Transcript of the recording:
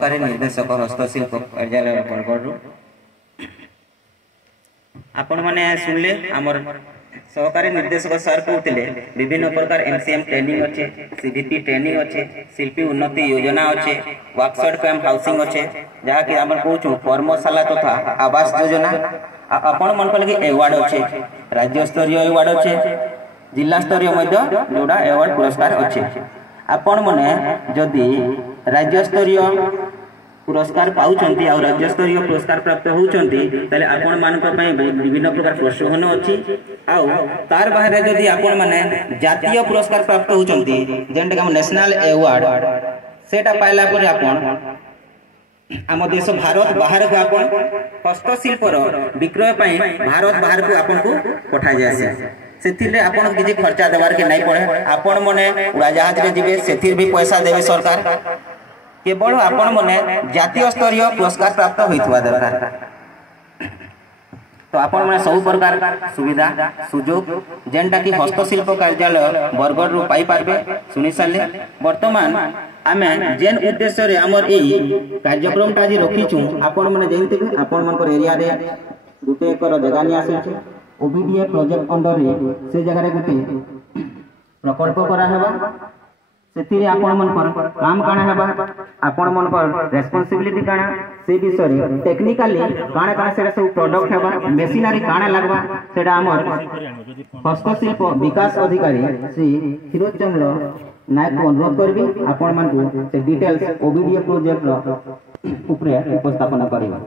सरकारी निर्देशक हस्तशिल्प कार्यालय बरगढ़ आपण मैंने सुनले आमर सहकारी निर्देशक सर कहते विभिन्न प्रकार एमसीएम ट्रेनिंग अच्छे सीडीपी ट्रेनिंग अच्छे शिल्पी उन्नति योजना अच्छे वर्कशॉप कैंप हाउसिंग अच्छे जहाँकि आम कहूँ कर्मशाला तथा आवास योजना आपण मन लगे एवार्ड अच्छे राज्य स्तरीय एवार्ड अच्छे जिला स्तरीय जोड़ा एवार्ड पुरस्कार अच्छे आपण मैंने जदि राज्य स्तरीय पुरस्कार पाउछंती आ राज्य स्तरीय पुरस्कार प्राप्त होउछंती तले आपण मानक पई विभिन्न प्रकार प्रोत्साहन अछि आ तार बाहर जदि आपण माने जातीय पुरस्कार प्राप्त होउछंती जेंटा हम नेशनल अवार्ड सेटा पाइला पर आपण आम देश भारत बाहर को आपण हस्तशिल्पर विक्रय पई भारत बाहर को आपण को पठा जायसे सेथिले आपण किछि खर्चा देबार के नहीं पड़े आपण मने उड़ाजहाज रे जिवे सेथिर भी पैसा देबे सरकार केवल आपण मने जातीय स्तरीय पुरस्कार प्राप्त होइतबा दरकार तो आपण मने सब प्रकार सुविधा सुजोग जेंटा कि हस्तशिल्प कार्यालय बरगढ़ रु पाई पारबे सुनि साले वर्तमान आमे जेन उद्देश्य रे हमर एई कार्यक्रम ता जे रखिछु आपण मने जैनते आपण मनकर एरिया रे गुटे एकर जगह नि आसे ओबीडीए प्रोजेक्ट अंडर रे से जगह रे गुटे प्रकल्प करा हेबा सेति आपण मन पर काम काना हेबा आपण मन पर रेस्पोंसिबिलिटी काना से विषय रे टेक्निकली काना काना से सब प्रोडक्ट हेबा मशीनरी काना लागबा सेडा हमर हस्तशिल्प विकास अधिकारी श्री फिरोज चंद्र नायक को अनुरोध करबी आपण मन को से डिटेल्स ओबीडीए प्रोजेक्ट रो ऊपर उपस्थापन करिबा।